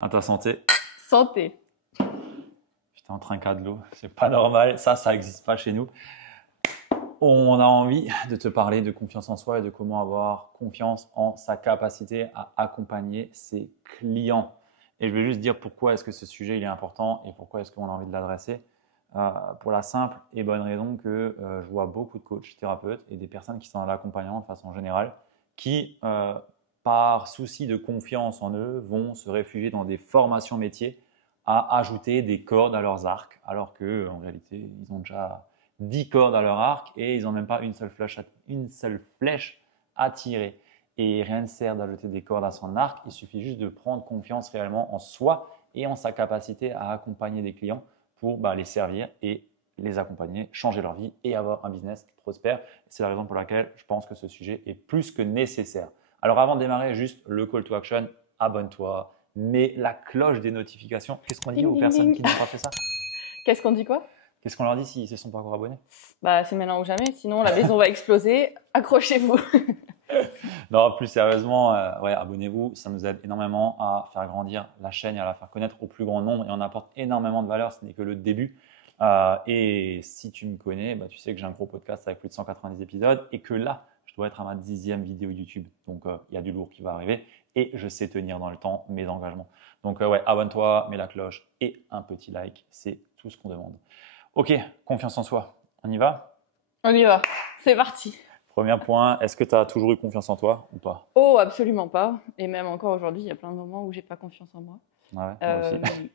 À ta santé. Santé. Putain, en trinquant de l'eau, c'est pas normal. Ça n'existe pas chez nous. On a envie de te parler de confiance en soi et de comment avoir confiance en sa capacité à accompagner ses clients. Et je vais juste dire pourquoi est-ce que ce sujet il est important et pourquoi est-ce qu'on a envie de l'adresser. Pour la simple et bonne raison que je vois beaucoup de coachs, thérapeutes et des personnes qui sont dans l'accompagnement de façon générale qui, par souci de confiance en eux, vont se réfugier dans des formations métiers à ajouter des cordes à leurs arcs, alors qu'en réalité, ils ont déjà 10 cordes à leur arc et ils n'ont même pas une seule flèche à tirer. Et rien ne sert d'ajouter des cordes à son arc, il suffit juste de prendre confiance réellement en soi et en sa capacité à accompagner des clients pour les servir et les accompagner, changer leur vie et avoir un business prospère. C'est la raison pour laquelle je pense que ce sujet est plus que nécessaire. Alors avant de démarrer, juste le call to action, abonne-toi, mets la cloche des notifications. Qu'est-ce qu'on dit aux personnes qui n'ont pas fait ça? Qu'est-ce qu'on dit quoi? Qu'est-ce qu'on leur dit s'ils ne se sont pas encore abonnés? Bah, c'est maintenant ou jamais, sinon la maison va exploser. Accrochez-vous. Non, plus sérieusement, abonnez-vous. Ça nous aide énormément à faire grandir la chaîne et à la faire connaître au plus grand nombre. Et on apporte énormément de valeur. Ce n'est que le début. Et si tu me connais, tu sais que j'ai un gros podcast avec plus de 190 épisodes et que là, je dois être à ma 10e vidéo YouTube. Donc, il y a du lourd qui va arriver et je sais tenir dans le temps mes engagements. Donc, abonne-toi, mets la cloche et un petit like. C'est tout ce qu'on demande. Ok, confiance en soi. On y va? On y va. C'est parti. Premier point, est-ce que tu as toujours eu confiance en toi ou pas? Oh, absolument pas. Et même encore aujourd'hui, il y a plein de moments où j'ai pas confiance en moi. Ouais, moi aussi.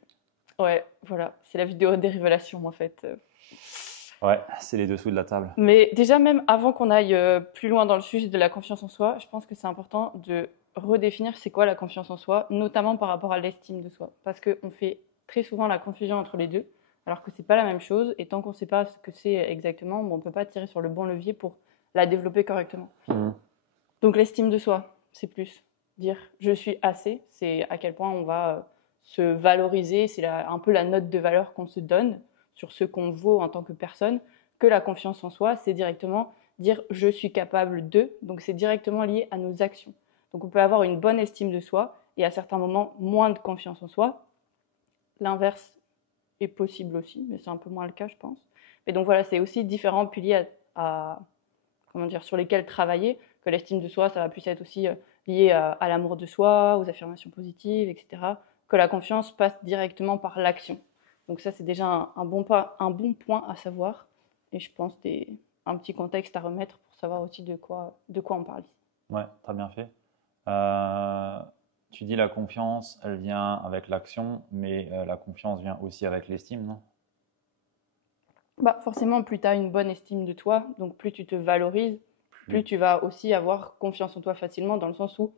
Ouais, voilà. C'est la vidéo des révélations en fait. Ouais, c'est les dessous de la table. Mais déjà, même avant qu'on aille plus loin dans le sujet de la confiance en soi, je pense que c'est important de redéfinir c'est quoi la confiance en soi, notamment par rapport à l'estime de soi. Parce qu'on fait très souvent la confusion entre les deux, alors que c'est pas la même chose. Et tant qu'on ne sait pas ce que c'est exactement, on ne peut pas tirer sur le bon levier pour la développer correctement. Donc l'estime de soi, c'est plus dire je suis assez, c'est à quel point on va se valoriser, c'est un peu la note de valeur qu'on se donne sur ce qu'on vaut en tant que personne, que la confiance en soi, c'est directement dire je suis capable de, donc c'est directement lié à nos actions. Donc on peut avoir une bonne estime de soi et à certains moments moins de confiance en soi. L'inverse est possible aussi, mais c'est un peu moins le cas je pense. Et donc voilà, c'est aussi différents piliers sur lesquels travailler, que l'estime de soi, ça va plus être aussi lié à l'amour de soi, aux affirmations positives, etc. Que la confiance passe directement par l'action. Donc ça, c'est déjà un bon point à savoir. Et je pense un petit contexte à remettre pour savoir aussi de quoi on parle ici. Ouais, très bien fait. Tu dis la confiance, elle vient avec l'action, mais la confiance vient aussi avec l'estime, non? Forcément, plus tu as une bonne estime de toi, donc plus tu te valorises, plus tu vas aussi avoir confiance en toi facilement, dans le sens où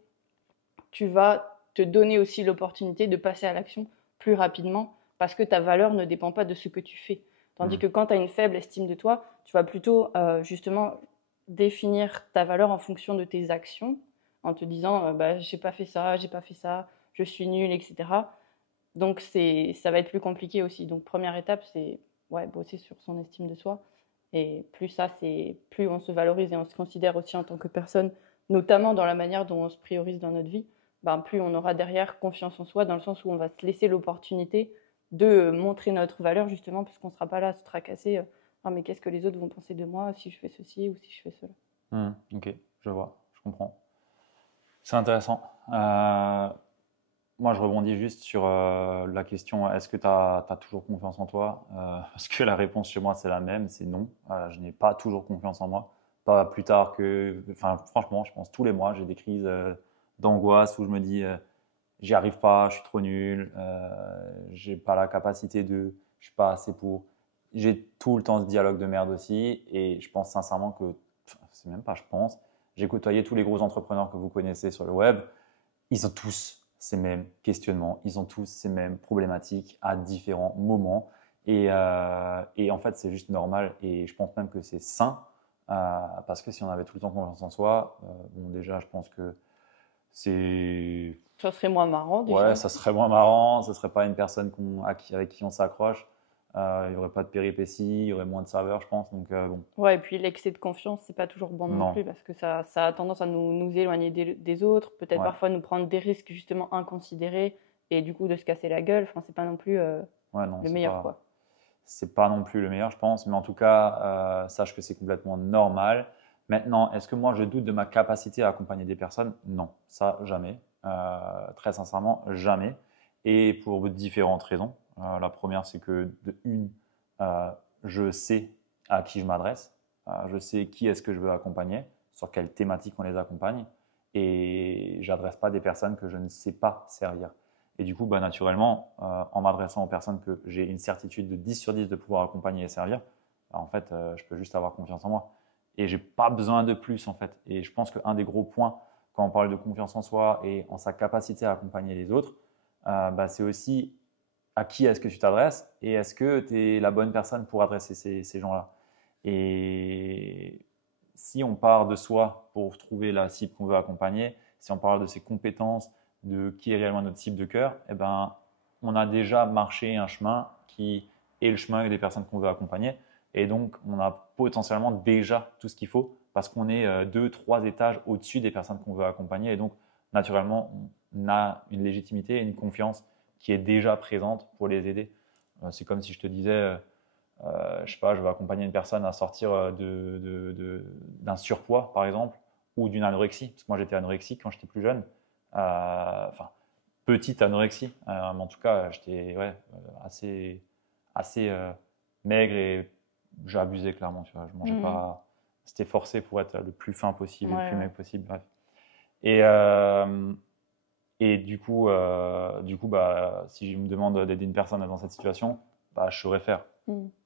tu vas te donner aussi l'opportunité de passer à l'action plus rapidement parce que ta valeur ne dépend pas de ce que tu fais. Tandis que quand tu as une faible estime de toi, tu vas plutôt justement définir ta valeur en fonction de tes actions, en te disant j'ai pas fait ça, je suis nulle, etc. Donc ça va être plus compliqué aussi. Donc première étape, c'est bosser sur son estime de soi. Et plus plus on se valorise et on se considère aussi en tant que personne, notamment dans la manière dont on se priorise dans notre vie, plus on aura derrière confiance en soi, dans le sens où on va se laisser l'opportunité de montrer notre valeur, justement, parce qu'on ne sera pas là à se tracasser. Mais qu'est-ce que les autres vont penser de moi si je fais ceci ou si je fais cela? Ok, je vois, je comprends. C'est intéressant. Moi, je rebondis juste sur la question, est-ce que tu as toujours confiance en toi? Parce que la réponse chez moi, c'est la même, c'est non. Je n'ai pas toujours confiance en moi. Pas plus tard que… Enfin, franchement, je pense tous les mois, j'ai des crises d'angoisse où je me dis, j'y arrive pas, je suis trop nul, j'ai pas la capacité de… Je suis pas assez pour… J'ai tout le temps ce dialogue de merde aussi et je pense sincèrement que… C'est même pas je pense. J'ai côtoyé tous les gros entrepreneurs que vous connaissez sur le web. Ils ont tous ces mêmes questionnements, ils ont tous ces mêmes problématiques à différents moments. Et en fait, c'est juste normal. Et je pense même que c'est sain parce que si on avait tout le temps confiance en soi, déjà, je pense que c'est… Ça serait moins marrant déjà. Ouais, ça serait moins marrant, ça serait pas une personne avec qui on s'accroche. Il n'y aurait pas de péripéties, il y aurait moins de serveurs, je pense. Donc, bon. Ouais, et puis l'excès de confiance, c'est pas toujours bon non plus parce que ça a tendance à nous éloigner des autres, peut-être parfois nous prendre des risques justement inconsidérés, et du coup de se casser la gueule, enfin, c'est pas non plus Ouais, non, le meilleur, quoi. c'est pas non plus le meilleur, je pense. Mais en tout cas, sache que c'est complètement normal. Maintenant, est-ce que moi, je doute de ma capacité à accompagner des personnes? Non, ça, jamais. Très sincèrement, jamais. Et pour différentes raisons. La première, c'est que de une, euh, je sais à qui je m'adresse. Je sais qui est-ce que je veux accompagner, sur quelle thématique on les accompagne. Et j'adresse pas des personnes que je ne sais pas servir. Et du coup, bah, naturellement, en m'adressant aux personnes que j'ai une certitude de 10 sur 10 de pouvoir accompagner et servir, bah, en fait, je peux juste avoir confiance en moi. Et j'ai pas besoin de plus, en fait. Et je pense qu'un des gros points, quand on parle de confiance en soi et en sa capacité à accompagner les autres, bah, c'est aussi à qui est-ce que tu t'adresses et est-ce que tu es la bonne personne pour adresser ces gens-là. Et si on part de soi pour trouver la cible qu'on veut accompagner, si on parle de ses compétences, de qui est réellement notre cible de cœur, eh ben, on a déjà marché un chemin qui est le chemin des personnes qu'on veut accompagner. Et donc, on a potentiellement déjà tout ce qu'il faut parce qu'on est deux, trois étages au-dessus des personnes qu'on veut accompagner. Et donc, naturellement, on a une légitimité et une confiance qui est déjà présente pour les aider. C'est comme si je te disais, je sais pas, je vais accompagner une personne à sortir d'un surpoids, par exemple, ou d'une anorexie. Parce que moi, j'étais anorexique quand j'étais plus jeune. Enfin, petite anorexie. Mais en tout cas, j'étais ouais, assez maigre et j'abusais clairement. Tu vois. Je mangeais pas. C'était forcé pour être le plus fin possible et le plus Ouais. maigre possible. Bref. Et, euh, et du coup bah, si je me demande d'aider une personne dans cette situation, bah, je saurais faire.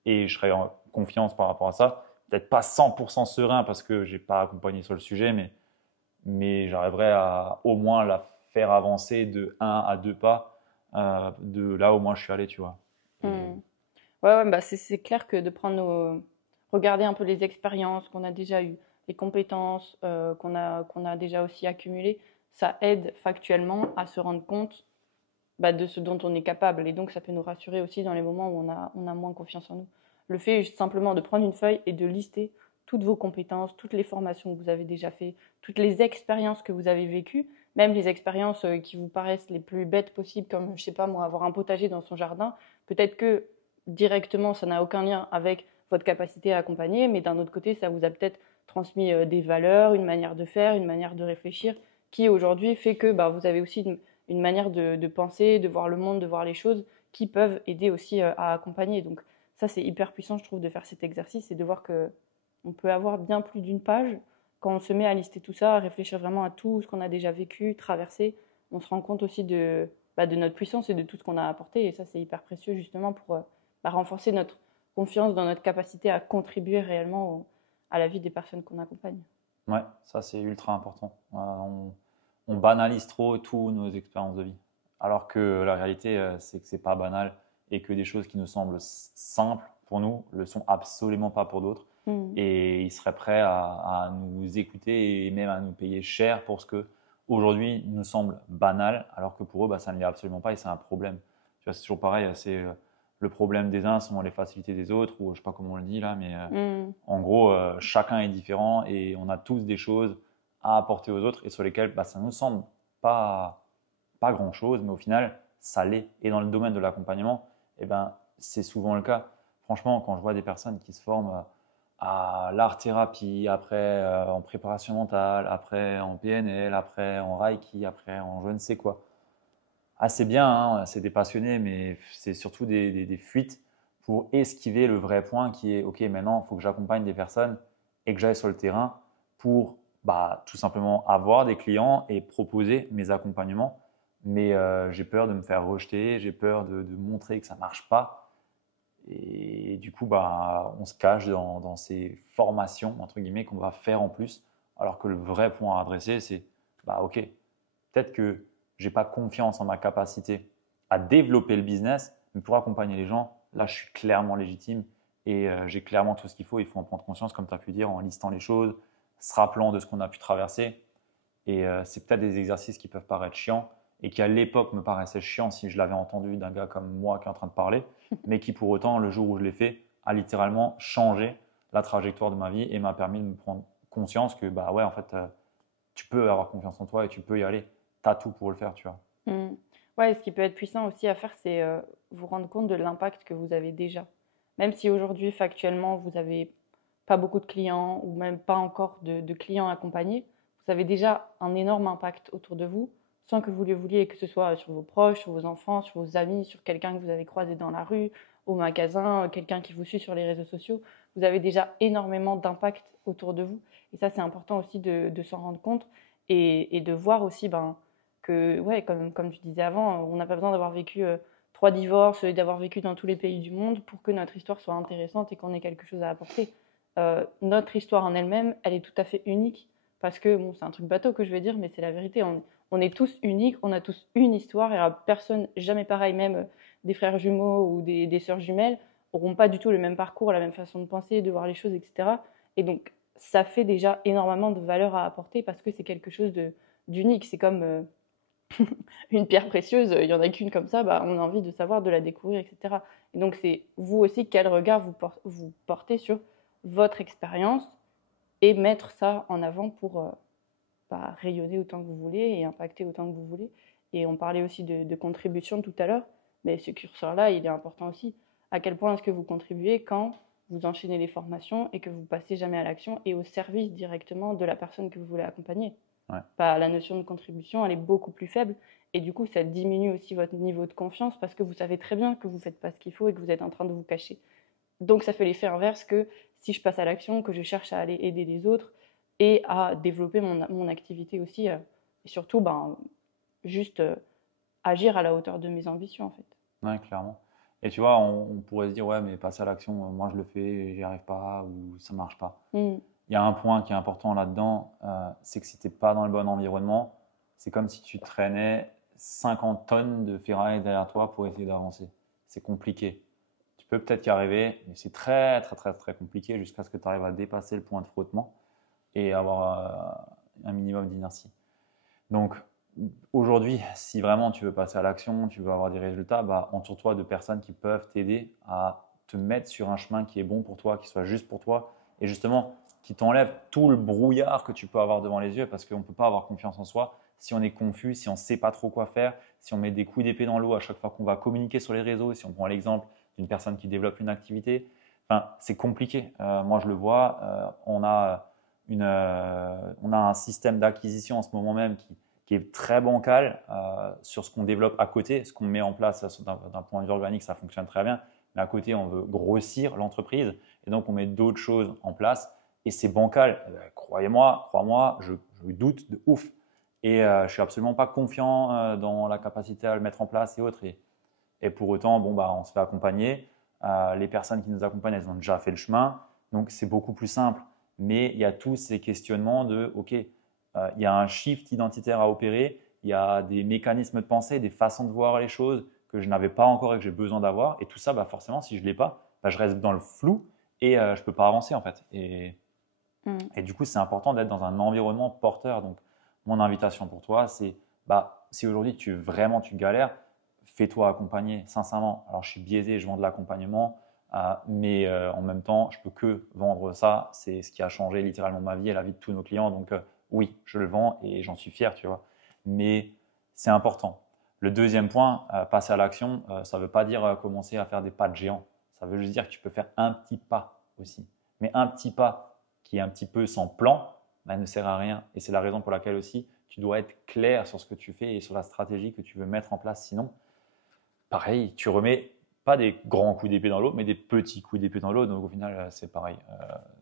Et je serais en confiance par rapport à ça. Peut-être pas 100% serein parce que je n'ai pas accompagné sur le sujet, mais j'arriverai à au moins la faire avancer de un à 2 pas de là où moi je suis allé, tu vois. Et Ouais, ouais, bah c'est clair que de regarder un peu les expériences qu'on a déjà eues, les compétences qu'on a déjà aussi accumulées, ça aide factuellement à se rendre compte bah, de ce dont on est capable. Et donc, ça peut nous rassurer aussi dans les moments où on a moins confiance en nous. Le fait juste simplement de prendre une feuille et de lister toutes vos compétences, toutes les formations que vous avez déjà fait, toutes les expériences que vous avez vécues, même les expériences qui vous paraissent les plus bêtes possibles, comme, je sais pas moi, avoir un potager dans son jardin. Peut-être que directement, ça n'a aucun lien avec votre capacité à accompagner, mais d'un autre côté, ça vous a peut-être transmis des valeurs, une manière de faire, une manière de réfléchir, qui aujourd'hui fait que bah, vous avez aussi une manière de penser, de voir le monde, de voir les choses, qui peuvent aider aussi à accompagner. Donc ça, c'est hyper puissant, je trouve, de faire cet exercice et de voir que on peut avoir bien plus d'une page. Quand on se met à lister tout ça, à réfléchir vraiment à tout ce qu'on a déjà vécu, traversé, on se rend compte aussi de notre puissance et de tout ce qu'on a apporté. Et ça, c'est hyper précieux justement pour renforcer notre confiance dans notre capacité à contribuer réellement à la vie des personnes qu'on accompagne. ouais, ça c'est ultra important. On banalise trop tous nos expériences de vie. Alors que la réalité, c'est que c'est pas banal et que des choses qui nous semblent simples pour nous le sont absolument pas pour d'autres. Et ils seraient prêts à nous écouter et même à nous payer cher pour ce que aujourd'hui nous semble banal, alors que pour eux, bah, ça ne l'est absolument pas et c'est un problème. Tu vois, c'est toujours pareil, c'est le problème des uns sont les facilités des autres, ou je sais pas comment on le dit là, mais en gros, chacun est différent et on a tous des choses à apporter aux autres et sur lesquelles bah, ça nous semble pas, pas grand-chose, mais au final, ça l'est. Et dans le domaine de l'accompagnement, eh ben, c'est souvent le cas. Franchement, quand je vois des personnes qui se forment à l'art-thérapie, après en préparation mentale, après en PNL, après en Reiki, après en je ne sais quoi, ah, c'est bien, hein, c'est des passionnés, mais c'est surtout des fuites pour esquiver le vrai point qui est, OK, maintenant, il faut que j'accompagne des personnes et que j'aille sur le terrain pour bah, tout simplement avoir des clients et proposer mes accompagnements. Mais j'ai peur de me faire rejeter, j'ai peur de montrer que ça ne marche pas. Et du coup, bah, on se cache dans ces formations, entre guillemets, qu'on va faire en plus, alors que le vrai point à adresser, c'est, bah, OK, peut-être que j'ai pas confiance en ma capacité à développer le business, mais pour accompagner les gens, là, je suis clairement légitime et j'ai clairement tout ce qu'il faut. Il faut en prendre conscience, comme tu as pu dire, en listant les choses, se rappelant de ce qu'on a pu traverser. Et c'est peut-être des exercices qui peuvent paraître chiants et qui à l'époque me paraissaient chiants si je l'avais entendu d'un gars comme moi qui est en train de parler, mais qui pour autant, le jour où je l'ai fait, a littéralement changé la trajectoire de ma vie et m'a permis de me prendre conscience que bah ouais, en fait, tu peux avoir confiance en toi et tu peux y aller. Tu as tout pour le faire, tu vois. Mm. Ouais, ce qui peut être puissant aussi à faire, c'est vous rendre compte de l'impact que vous avez déjà. Même si aujourd'hui, factuellement, vous n'avez pas beaucoup de clients ou même pas encore de clients accompagnés, vous avez déjà un énorme impact autour de vous, sans que vous le vouliez, que ce soit sur vos proches, sur vos enfants, sur vos amis, sur quelqu'un que vous avez croisé dans la rue, au magasin, quelqu'un qui vous suit sur les réseaux sociaux. Vous avez déjà énormément d'impact autour de vous. Et ça, c'est important aussi de s'en rendre compte et de voir aussi que, ouais, comme tu disais avant, on n'a pas besoin d'avoir vécu 3 divorces et d'avoir vécu dans tous les pays du monde pour que notre histoire soit intéressante et qu'on ait quelque chose à apporter. Notre histoire en elle-même, elle est tout à fait unique parce que, bon, c'est un truc bateau que je vais dire, mais c'est la vérité. On est tous uniques, on a tous une histoire et personne, jamais pareil, même des frères jumeaux ou des sœurs jumelles, n'auront pas du tout le même parcours, la même façon de penser, de voir les choses, etc. Et donc, ça fait déjà énormément de valeur à apporter parce que c'est quelque chose d'unique. C'est comme une pierre précieuse, il n'y en a qu'une comme ça, bah, on a envie de savoir, de la découvrir, etc. Et donc, c'est vous aussi quel regard vous portez sur votre expérience et mettre ça en avant pour rayonner autant que vous voulez et impacter autant que vous voulez. Et on parlait aussi de contribution tout à l'heure, mais ce curseur-là, il est important aussi. À quel point est-ce que vous contribuez quand vous enchaînez les formations et que vous passez jamais à l'action et au service directement de la personne que vous voulez accompagner. Ouais. La notion de contribution, elle est beaucoup plus faible et du coup, ça diminue aussi votre niveau de confiance parce que vous savez très bien que vous ne faites pas ce qu'il faut et que vous êtes en train de vous cacher. Donc, ça fait l'effet inverse que si je passe à l'action, que je cherche à aller aider les autres et à développer mon activité aussi et surtout, juste agir à la hauteur de mes ambitions en fait. Ouais, clairement. Et tu vois, on pourrait se dire, ouais, mais passer à l'action, moi je le fais et j'y arrive pas ou ça marche pas. Mm. Il y a un point qui est important là-dedans, c'est que si tu n'es pas dans le bon environnement, c'est comme si tu traînais 50 tonnes de ferraille derrière toi pour essayer d'avancer. C'est compliqué. Tu peux peut-être y arriver, mais c'est très, très, très, très compliqué jusqu'à ce que tu arrives à dépasser le point de frottement et avoir un minimum d'inertie. Donc, aujourd'hui, si vraiment tu veux passer à l'action, tu veux avoir des résultats, bah, entoure-toi de personnes qui peuvent t'aider à te mettre sur un chemin qui est bon pour toi, qui soit juste pour toi et justement qui t'enlève tout le brouillard que tu peux avoir devant les yeux parce qu'on ne peut pas avoir confiance en soi si on est confus, si on ne sait pas trop quoi faire, si on met des coups d'épée dans l'eau à chaque fois qu'on va communiquer sur les réseaux, si on prend l'exemple d'une personne qui développe une activité. Enfin, c'est compliqué. Moi, je le vois. On a un système d'acquisition en ce moment même qui est très bancal sur ce qu'on développe à côté, ce qu'on met en place d'un point de vue organique, ça fonctionne très bien. Mais à côté, on veut grossir l'entreprise et donc on met d'autres choses en place et c'est bancal. Crois-moi, je doute de ouf. Et je ne suis absolument pas confiant dans la capacité à le mettre en place et autres. Et pour autant, bon, bah, on se fait accompagner. Les personnes qui nous accompagnent, elles ont déjà fait le chemin. Donc, c'est beaucoup plus simple. Mais il y a tous ces questionnements de, OK, il y a un shift identitaire à opérer. Il y a des mécanismes de pensée, des façons de voir les choses que je n'avais pas encore et que j'ai besoin d'avoir. Et tout ça, bah, forcément, si je ne l'ai pas, bah, je reste dans le flou et je ne peux pas avancer en fait. Et du coup, c'est important d'être dans un environnement porteur. Donc, mon invitation pour toi, c'est si aujourd'hui tu galères, fais-toi accompagner, sincèrement. Alors, je suis biaisé, je vends de l'accompagnement, mais en même temps, je peux que vendre ça. C'est ce qui a changé littéralement ma vie et la vie de tous nos clients. Donc, oui, je le vends et j'en suis fier, tu vois. Mais c'est important. Le deuxième point, passer à l'action, ça ne veut pas dire commencer à faire des pas de géant. Ça veut juste dire que tu peux faire un petit pas aussi. Mais un petit pas qui est un petit peu sans plan, bah, ne sert à rien. Et c'est la raison pour laquelle aussi tu dois être clair sur ce que tu fais et sur la stratégie que tu veux mettre en place. Sinon, pareil, tu remets pas des grands coups d'épée dans l'eau, mais des petits coups d'épée dans l'eau. Donc au final, c'est pareil.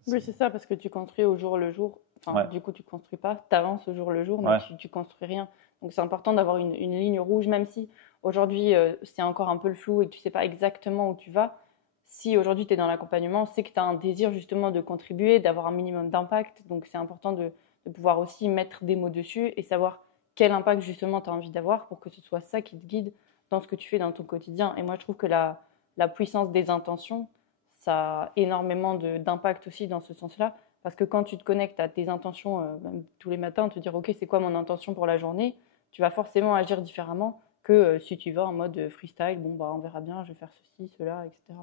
Oui, c'est ça, parce que tu construis au jour le jour. Enfin, Ouais. du coup, tu construis pas, tu avances au jour le jour, mais Ouais. tu construis rien. Donc, c'est important d'avoir une ligne rouge, même si aujourd'hui, c'est encore un peu le flou et que tu sais pas exactement où tu vas. Si aujourd'hui, tu es dans l'accompagnement, c'est que tu as un désir justement de contribuer, d'avoir un minimum d'impact. Donc, c'est important de pouvoir aussi mettre des mots dessus et savoir quel impact justement tu as envie d'avoir pour que ce soit ça qui te guide dans ce que tu fais dans ton quotidien. Et moi, je trouve que la puissance des intentions, ça a énormément d'impact aussi dans ce sens-là. Parce que quand tu te connectes à tes intentions, même tous les matins, te dire OK, c'est quoi mon intention pour la journée, tu vas forcément agir différemment que si tu vas en mode freestyle, bon, bah, on verra bien, je vais faire ceci, cela, etc.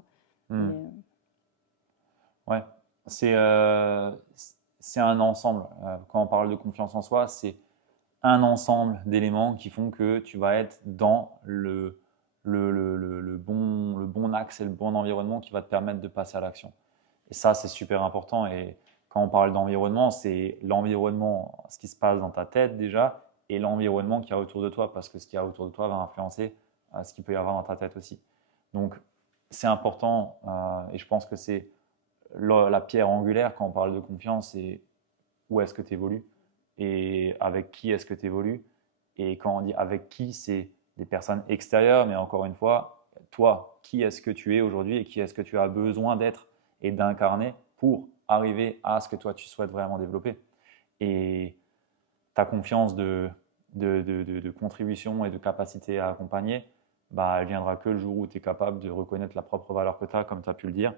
Mais, Ouais, c'est un ensemble. Quand on parle de confiance en soi, c'est un ensemble d'éléments qui font que tu vas être dans le bon axe et le bon environnement qui va te permettre de passer à l'action. Et ça, c'est super important. Et quand on parle d'environnement, c'est l'environnement, ce qui se passe dans ta tête déjà, et l'environnement qu'il y a autour de toi, parce que ce qu'il y a autour de toi va influencer ce qu'il peut y avoir dans ta tête aussi. Donc, c'est important et je pense que c'est la pierre angulaire quand on parle de confiance, c'est où est-ce que tu évolues et avec qui est-ce que tu évolues. Et quand on dit avec qui, c'est des personnes extérieures, mais encore une fois, toi, qui est-ce que tu es aujourd'hui et qui est-ce que tu as besoin d'être et d'incarner pour arriver à ce que toi, tu souhaites vraiment développer. Et ta confiance de contribution et de capacité à accompagner, bah, elle viendra que le jour où tu es capable de reconnaître la propre valeur que tu as, comme tu as pu le dire.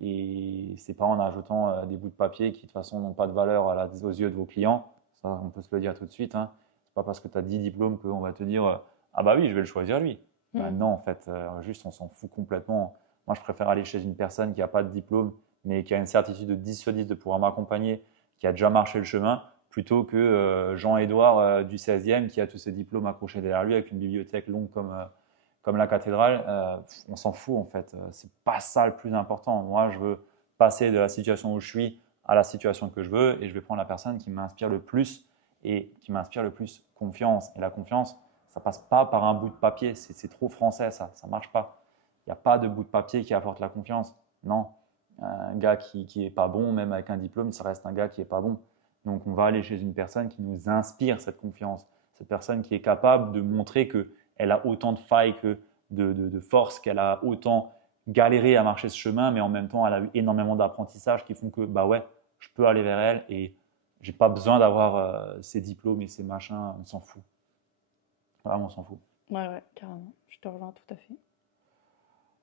Et c'est pas en ajoutant des bouts de papier qui de toute façon n'ont pas de valeur aux yeux de vos clients. Ça, on peut se le dire tout de suite. Hein. C'est pas parce que tu as 10 diplômes qu'on va te dire ah bah oui, je vais le choisir lui. Bah non, en fait, juste on s'en fout complètement. Moi, je préfère aller chez une personne qui n'a pas de diplôme, mais qui a une certitude de 10 sur 10 de pouvoir m'accompagner, qui a déjà marché le chemin, plutôt que Jean-Édouard du 16e qui a tous ses diplômes accrochés derrière lui avec une bibliothèque longue comme la cathédrale. On s'en fout en fait. C'est pas ça le plus important. Moi, je veux passer de la situation où je suis à la situation que je veux et je vais prendre la personne qui m'inspire le plus et qui m'inspire le plus confiance. Et la confiance, ça passe pas par un bout de papier. C'est trop français ça. Ça marche pas. Il n'y a pas de bout de papier qui apporte la confiance. Non. Un gars qui est pas bon, même avec un diplôme, ça reste un gars qui est pas bon. Donc, on va aller chez une personne qui nous inspire cette confiance, cette personne qui est capable de montrer qu'elle a autant de failles que de force, qu'elle a autant galéré à marcher ce chemin, mais en même temps, elle a eu énormément d'apprentissage qui font que, bah ouais, je peux aller vers elle et j'ai pas besoin d'avoir ces diplômes et ces machins, on s'en fout. Vraiment, on s'en fout. Ouais, carrément. Je te rejoins tout à fait.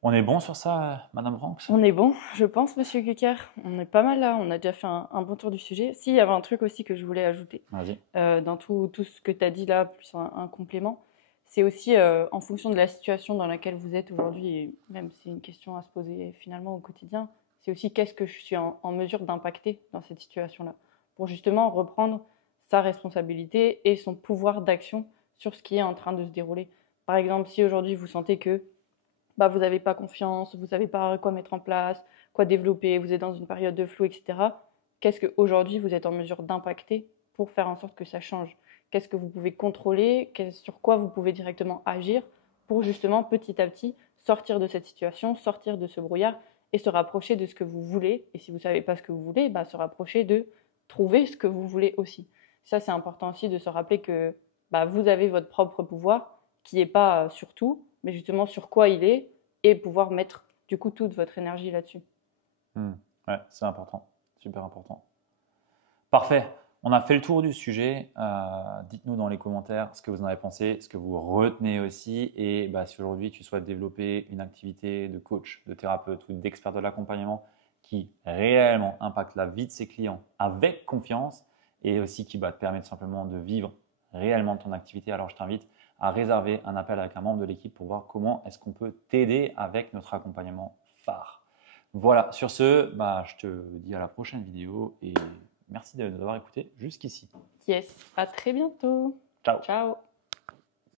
On est bon sur ça, Madame Branks? On est bon, je pense, Monsieur Kucker. On est pas mal là, on a déjà fait un bon tour du sujet. Si, il y avait un truc aussi que je voulais ajouter. Vas-y. Dans tout ce que tu as dit là, plus un complément, c'est aussi en fonction de la situation dans laquelle vous êtes aujourd'hui, et même c'est une question à se poser finalement au quotidien, c'est aussi qu'est-ce que je suis en mesure d'impacter dans cette situation-là, pour justement reprendre sa responsabilité et son pouvoir d'action sur ce qui est en train de se dérouler. Par exemple, si aujourd'hui vous sentez que vous n'avez pas confiance, vous ne savez pas quoi mettre en place, quoi développer, vous êtes dans une période de flou, etc. Qu'est-ce qu'aujourd'hui vous êtes en mesure d'impacter pour faire en sorte que ça change? Qu'est-ce que vous pouvez contrôler? Sur quoi vous pouvez directement agir pour justement petit à petit sortir de cette situation, sortir de ce brouillard et se rapprocher de ce que vous voulez. Et si vous ne savez pas ce que vous voulez, se rapprocher de trouver ce que vous voulez aussi. Ça, c'est important aussi de se rappeler que vous avez votre propre pouvoir qui n'est pas sur tout, mais justement sur quoi il est et pouvoir mettre du coup toute votre énergie là-dessus. Ouais, c'est important, super important. Parfait, on a fait le tour du sujet. Dites-nous dans les commentaires ce que vous en avez pensé, ce que vous retenez aussi. Et si aujourd'hui tu souhaites développer une activité de coach, de thérapeute ou d'expert de l'accompagnement qui réellement impacte la vie de ses clients avec confiance et aussi qui te permet tout simplement de vivre réellement ton activité, alors je t'invite à réserver un appel avec un membre de l'équipe pour voir comment est-ce qu'on peut t'aider avec notre accompagnement phare. Voilà, sur ce, je te dis à la prochaine vidéo et merci d'avoir écouté jusqu'ici. Yes, à très bientôt. Ciao. Ciao.